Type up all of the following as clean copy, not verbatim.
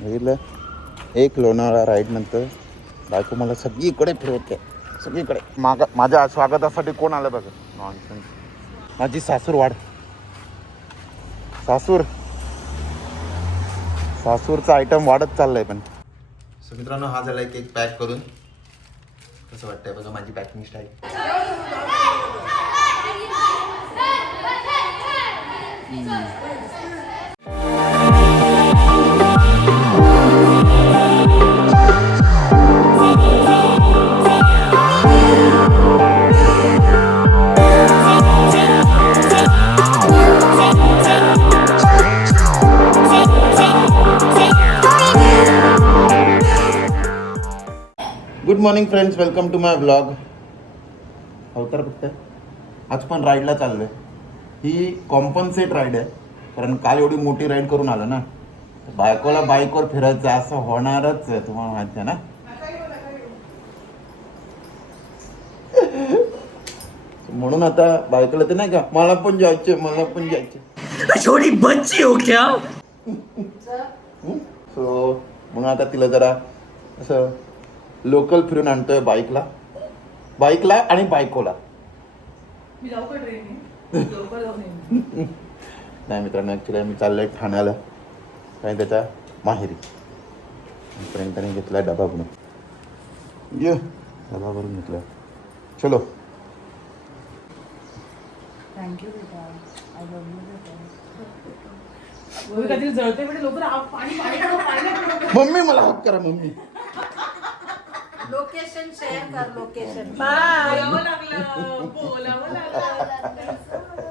बघितलं एक लोणावळा राईड नंतर बायको मला सगळीकडे फिरवते, सगळीकडे. माझ्या स्वागतासाठी कोण आलं बघा. नॉनसेन्स. माझी सासूरवाड, सासूरचा आयटम वाढत चाललाय. पण सो मित्रांनो, हा झालाय केक पॅक करून. कसं वाटतंय बघा माझी packing style. Good morning friends, welcome to my blog. अवतार बघताय. आज पण राईडला चाललोय. ही कॉम्पन्सेट राईड आहे, कारण काल एवढी मोठी राईड करून आलं ना, बायकोला बाईकवर फिरायचं असं होणारच आहे, तुम्हाला माहिती आहे ना. म्हणून आता बायकोला ते नाही का, मला पण जायचे छोटी बच्ची हो क्या. सो म्हणून आता तिला जरा असं लोकल फिरून आणतोय, बाईकला आणि बायकोला. नाही मित्रांनो, ॲक्च्युली मी चाललोय ठाण्याला, काही त्याच्या माहेरी. फ्रेंडने घेतलाय डबा बनवून. डबा भरून घेतला. चलो. थँक्यू बेटा, आय लव्ह यू बेटा. मम्मी मला हक करा. मम्मी लोकेशन शेअर कर. लोकेशन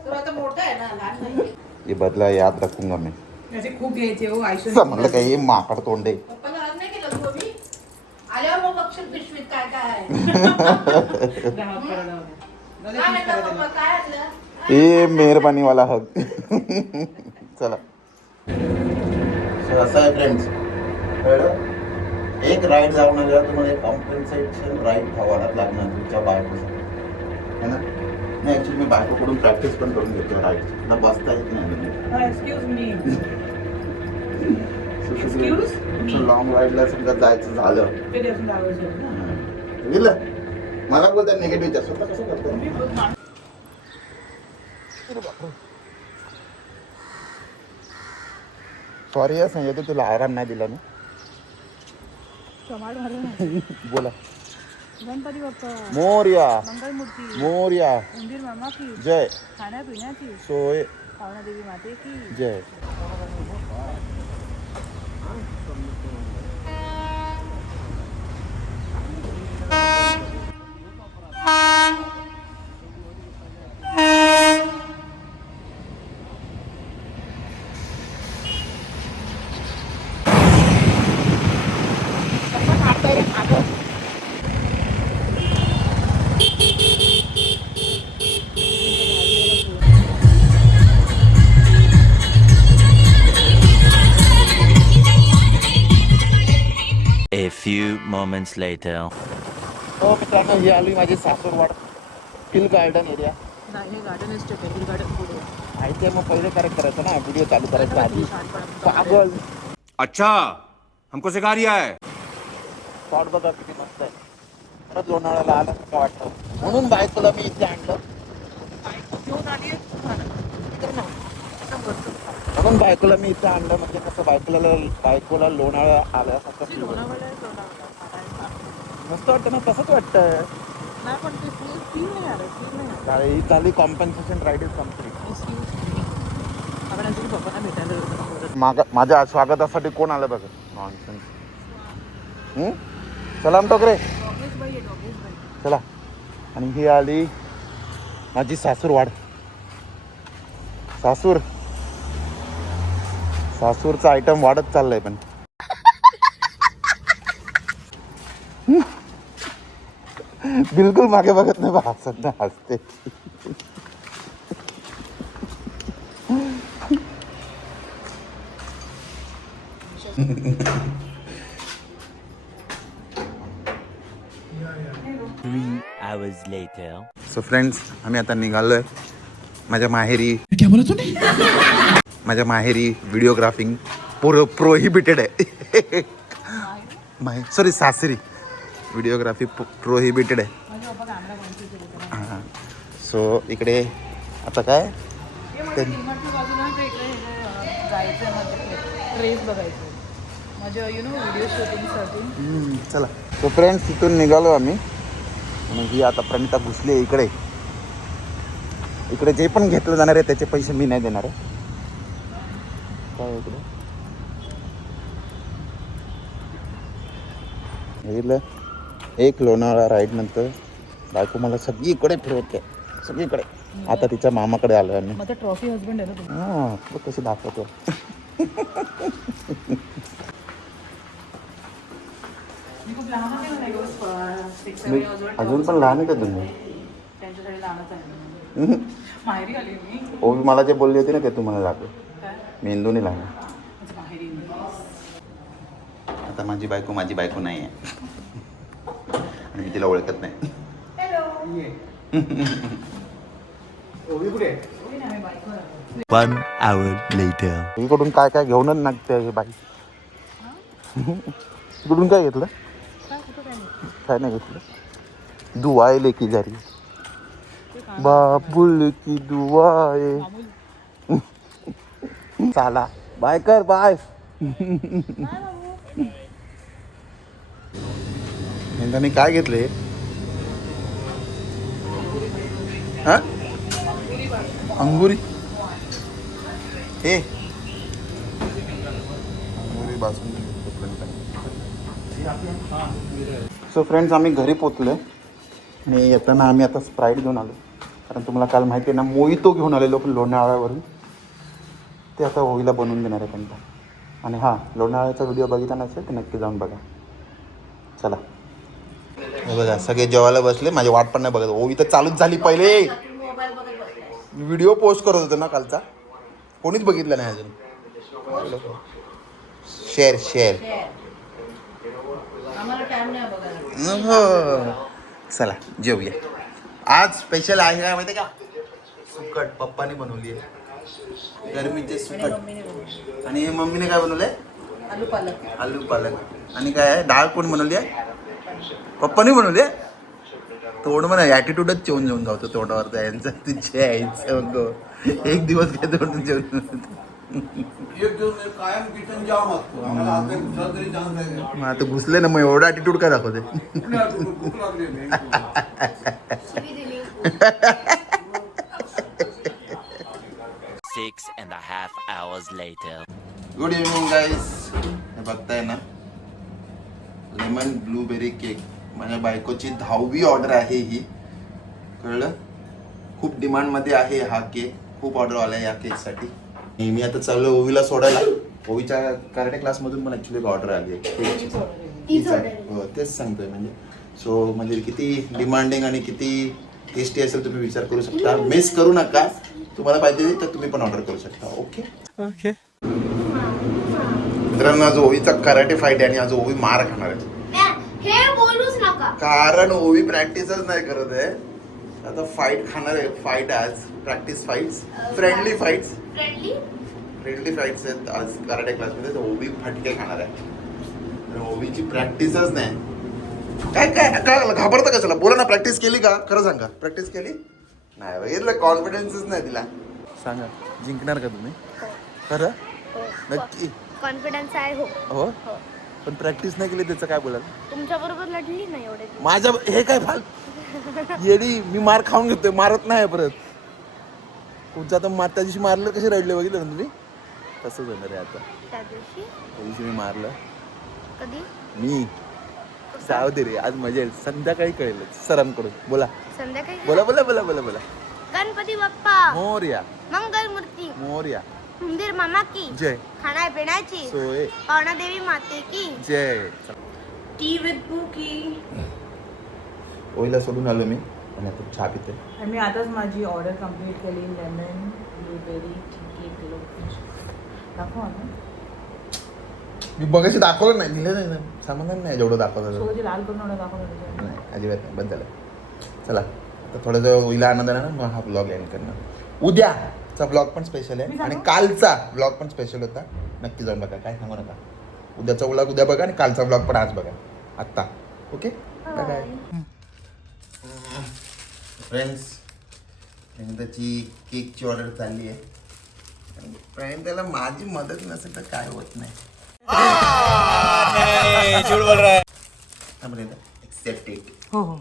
तू आता मोठा आहे ना, लहान नाही. ये बदला याद रखूंगा मैं. त्याचे खूप घ्यायचे हो आयुष्य. म्हणलं काय हे माकड तोंडे. पप्पाला आज नाही केलं तू मी आल्यावर मग बघशील पिशवीत काय काय आहे. काय म्हणता पप्पा, काय आणलं? ए मेहरबानी वाला हक. चला. असं आहे फ्रेंड्स, एक राईड जाऊन आल्यावर तुम्हाला एक कॉम्पन्सेशन राईड व्हावं लागणार तुमच्या बायकोसाठी, है ना. नाही, ॲक्च्युली मी बायकोकडून प्रॅक्टिस पण करून घेतो राईडची. मला बसता येत नाही. लॉंग राईडला समजा जायचं झालं, गेलं मला बोलतात निगेटिव्ह. स्वतः कसं करतो. सॉरी या सांगितलं, तुला आराम नाही दिला ना. बोला. गणपती बाप्पा मोरया, मंगलमूर्ती मोरया, उंदीर मामा की जय, खाण्यापिण्याची सोय, पावना देवी माते की जय. A few moments later. हो मित्रांनो, ही आली माझी सासूरवाड, हिल गार्डन एरिया. नाही, हे गार्डन इस्टेट आहे. हिल गार्डन पुढे माहिती आहे, मग पहिले करेक्ट करायचं ना, व्हिडिओ चालू करायचा आधी. पागल. अच्छा, हमको सिखा रिया है. शॉट बघा किती मस्त आहे. परत लोणावळ्याला आलं का वाटतं, म्हणून बायकोला मी इथे आणलं. म्हणून बायकोला मी इथे आणलं, म्हणजे कसं बायकोला लोणावळा आल्यासारखं feel होतं. मस्त वाटतं ना, तसंच वाटतं. नाही, पण ते फील नाही आलं. ही झाली कॉम्पन्सेशन राईड इज कम्प्लीट. आपण ॲक्च्युली पप्पांना भेटायला माझ्या स्वागतासाठी कोण आलं बघा. नॉनसेन्स. चला टोकरे, चला. आणि ही आली माझी सासूरवाड, सासूरचा आयटम वाढत चाललाय. पण बिलकुल मागे बघत नाही, हसत नाही, हसते. Hours later. सो फ्रेंड्स, आम्ही आता निघालोय माझ्या माहेरी. माझ्या माहेरी व्हिडिओग्राफिंग प्रोहिबिटेड आहे. सॉरी सासरी व्हिडिओग्राफी प्रोहिबिटेड आहे. माझे पप्पा कॅमेरा बंद केला. हां सो इकडे आता काय ते डीमार्टच्या बाजूला ना ते इकडे जायचं म्हणजे ट्रेस बघायचं माझ्या व्हिडिओ शूटिंगसाठी. चला तो फ्रेंड्स तिथून निघालो आम्ही. म्हणजे आता प्रणिता घुसली इकडे. इकडे जे पण घेतलं जाणार आहे त्याचे पैसे मी नाही देणार आहे. काय इकडे बघितलं एक लोणावळा राईड नंतर बायको मला सगळीकडे फिरवते सगळीकडे. आता तिच्या मामाकडे आलो आम्ही. माझा ट्रॉफी हजबंड आहे ना तुम्ही. हां तो कशी दाखवतो. मी खूप लहान आहे ना मी अजून पण लहान आहे का तुम्ही. त्यांच्यासाठी लहानच आहे. माहेरी आली मी. ओवी मला जे बोलली होती ना ते तुम्हाला लागलं. काय मेंदूने लागलं. माझ्या माहेरी आता माझी बायको नाही आहे आणि मी तिला ओळखत नाही. One hour later. इकडून काय काय घेऊनच नागते हे बाई. इकडून काय घेतलं काय नाही घेतलं. दुआए लेकी जा रही बाबुल की दुआए. चला बाय कर बाय. मी काय घेतले हा अंगुरी हे अंगुरी बासून. सो फ्रेंड्स आम्ही घरी पोचलो आणि येताना आम्ही आता स्प्राईट घेऊन आलो. कारण तुम्हाला काल माहिती आहे ना मोहितो घेऊन आलेलो पण लोणावळ्यावरून. ते आता होळीला बनवून देणार आहे त्यांना. आणि हां लोणावळ्याचा व्हिडिओ बघितला नसेल तर नक्की जाऊन बघा. चला हे बघा सगळे जेवायला बसले. माझी वाट पण नाही बघत. ओवी तर चालूच झाली पहिले. मोबाईल बघत बसलाय. व्हिडिओ पोस्ट करत होतो ना कालचा. कोणीच बघितला नाही अजून. शेअर आम्हाला टाइम नाही बघायला. चला जेवूया. आज स्पेशल आहे काय माहिती का सुकट पप्पाने बनवली आहे. गरमीचे सुकट. आणि मम्मीने काय बनवलंय आलू पालक. आणि काय आहे डाळ कोण बनवली आहे पप्पाने बनवली आहे. तोंड म्हणा ॲटिट्यूडच जेवून जेवून जातो तोंडावरचा यांचा. तिचे यायचं बघ एक दिवस काय तोंड जेवण. मग आता घुसले ना मग एवढा ॲटिट्यूड काय दाखवते. 6.5 hours later. Good evening guys. हे बघताय ना लेमन ब्लूबेरी केक. माझ्या बायकोची 10वी ऑर्डर आहे ही. कळलं खूप डिमांडमध्ये आहे हा केक. खूप ऑर्डर आला आहे या केकसाठी. मी आता चाललो ओवीला सोडायला. ओवीच्या कराटे क्लासमधून पण ॲक्च्युली ऑर्डर आली आहे. हो तेच सांगतोय म्हणजे. सो म्हणजे किती डिमांडिंग आणि किती टेस्टी असेल तुम्ही विचार करू शकता. मिस करू नका. तुम्हाला पाहिजे तर तुम्ही पण ऑर्डर करू शकता. Okay Okay. मित्रांनो आज ओवीचा कराटे फाईट आहे आणि आज ओवी मार खाणार आहे. हे बोलूच नका. कारण ओवी प्रॅक्टिसच नाही करत आहे. आता फाईट खाणार आहे. फाईट आज practice fights friendly fights fights आहेत आज कराटे क्लासमध्ये. तर ओवी फटके खाणार आहे. ओवीची प्रॅक्टिसच नाही. काय काय काय घाबरता कशाला. बोला ना प्रॅक्टिस केली का खरं सांगा. प्रॅक्टिस केली नाही बघितलं. कॉन्फिडन्सच नाही तिला. सांगा जिंकणार का तुम्ही खरं नक्की. कॉन्फिडन्स आहे. हो हो पण प्रॅक्टिस नाही केली त्याचं काय बोलाल. तुमच्या बरोबर लढली नाही एवढे. माझ्या हे काय फाल येडी. मी मार खाऊन घेतोय मारत नाही परत. तुमचं आता त्या दिवशी मारलं कसे रडले बघितलं ना तुम्ही. तसंच होणार आहे आता. त्या दिवशी मी मारलं. कधी मी जाऊ दे रे आज मजा येईल. संध्याकाळी कळेल सरांकडून. बोला संध्याकाळी. बोला बोला बोला बोला बोला. गणपती बाप्पा मोरया मंगल मूर्ती मोरया. मंदिर मामा की जय. खाण्या पिण्याची सोय पावना देवी माते की जय. टी विथ बुकी. ओईला सोडून आलो मी आणि आता चहा पिते. आणि मी आताच माझी ऑर्डर कंप्लीट केली. लेमन ब्लूबेरी केक दाखव आता. मी बघायची दाखवलं नाही. दिलं नाही ना समाधान नाही जेवढं दाखवलं. सोबत लाल करून एवढं दाखवलं. नाही अजिबात नाही. बंद झालं. चला आता थोडं जर ओईला आनंद आला ना मग हा ब्लॉग एंड करणार. उद्याचा ब्लॉग पण स्पेशल आहे आणि कालचा ब्लॉग पण स्पेशल होता. नक्की जाऊन बघा, काय सांगू नका. उद्याचा व्लॉग उद्या बघा आणि कालचा व्लॉग पण आज बघा आत्ता. Okay bye bye. फ्रेंड्स त्याची केकची ऑर्डर चालली आहे. फ्रेंड त्याला माझी मदत नसेल तर काय होत नाही. एक्सेप्टेड. हो हो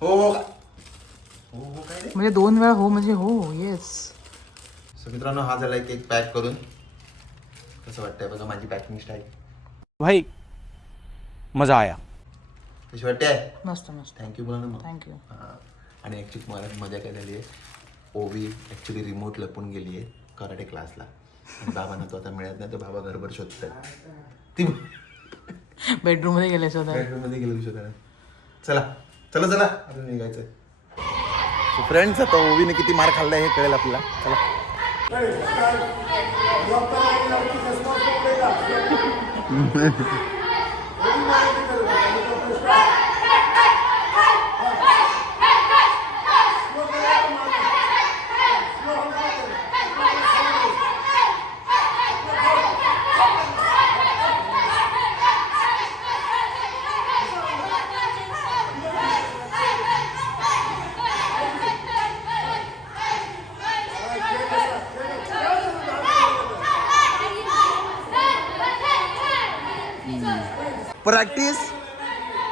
हो हो हो हो काय रे. म्हणजे 2 वेळा हो म्हणजे हो. येस. सो मित्रांनो हा झाला केक पॅक करून. कसं वाटतंय बघा माझी पॅकिंग स्टाईल. भाई मजा आया. कशी वाटते. मस्त मस्त. थँक्यू बोला ना मग. थँक्यू. हां आणि ॲक्च्युली मला मजा काय झाली आहे. ओवी ॲक्च्युली रिमोट लपून गेली आहे कराटे क्लासला. आणि बाबांना तो आता मिळत नाही तर बाबा घरभर शोधतोय. ती बेडरूम मध्ये गेले स्वतः. बेडरूममध्ये गेलो शोधायला. चला चला चला अजून निघायचं. फ्रेंड्स आता ओवीने किती मार खाल्लाय हे कळेल आपल्याला. चला प्रॅक्टिस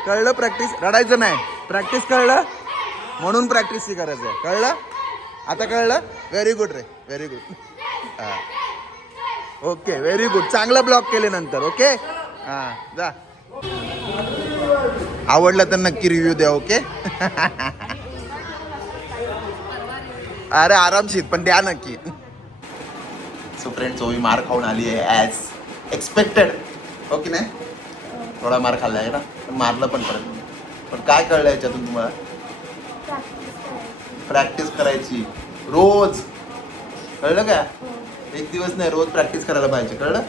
कळलं. प्रॅक्टिस रडायचं नाही. प्रॅक्टिस कळलं म्हणून प्रॅक्टिस करायचं आहे. कळलं आता कळलं. व्हेरी गुड रे व्हेरी गुड. हां ओके व्हेरी गुड. चांगलं ब्लॉक केले नंतर. ओके हां जा. आवडलं तर नक्की रिव्ह्यू द्या. ओके अरे आरामशीर पण द्या नक्की. सो फ्रेंड्स ओवी मार खाऊन आली आहे ॲज एक्सपेक्टेड. ओके नाही थोडा मार खाल्ला आहे ना पण मारलं पण परत. पण काय कळलं याच्यातून तुम्हाला. प्रॅक्टिस करायची रोज. कळलं का. एक दिवस नाही रोज प्रॅक्टिस करायला पाहिजे. कळलं.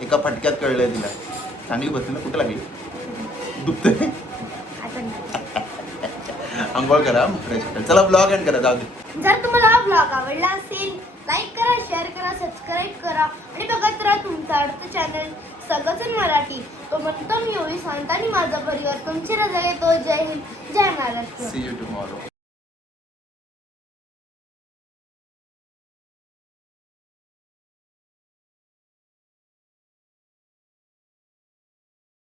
एका फटक्यात कळलंय तिला. चांगली बसली ना. कुठे लागली दुखते. आंघोळ करा फ्रेश. चला ब्लॉग एंड करा जाऊ दे. जर तुम्हाला हा ब्लॉग आवडला असेल लाईक करा, शेअर करा, सबस्क्राईब करा आणि बघत राहा तुमचा आवडतं चॅनल सर्वजण मराठी. तो म्हणतो मी ओवी सांगता आणि माझा परिवार तुमची रजा येतो. जय हिंद जय महाराष्ट्र. See you tomorrow.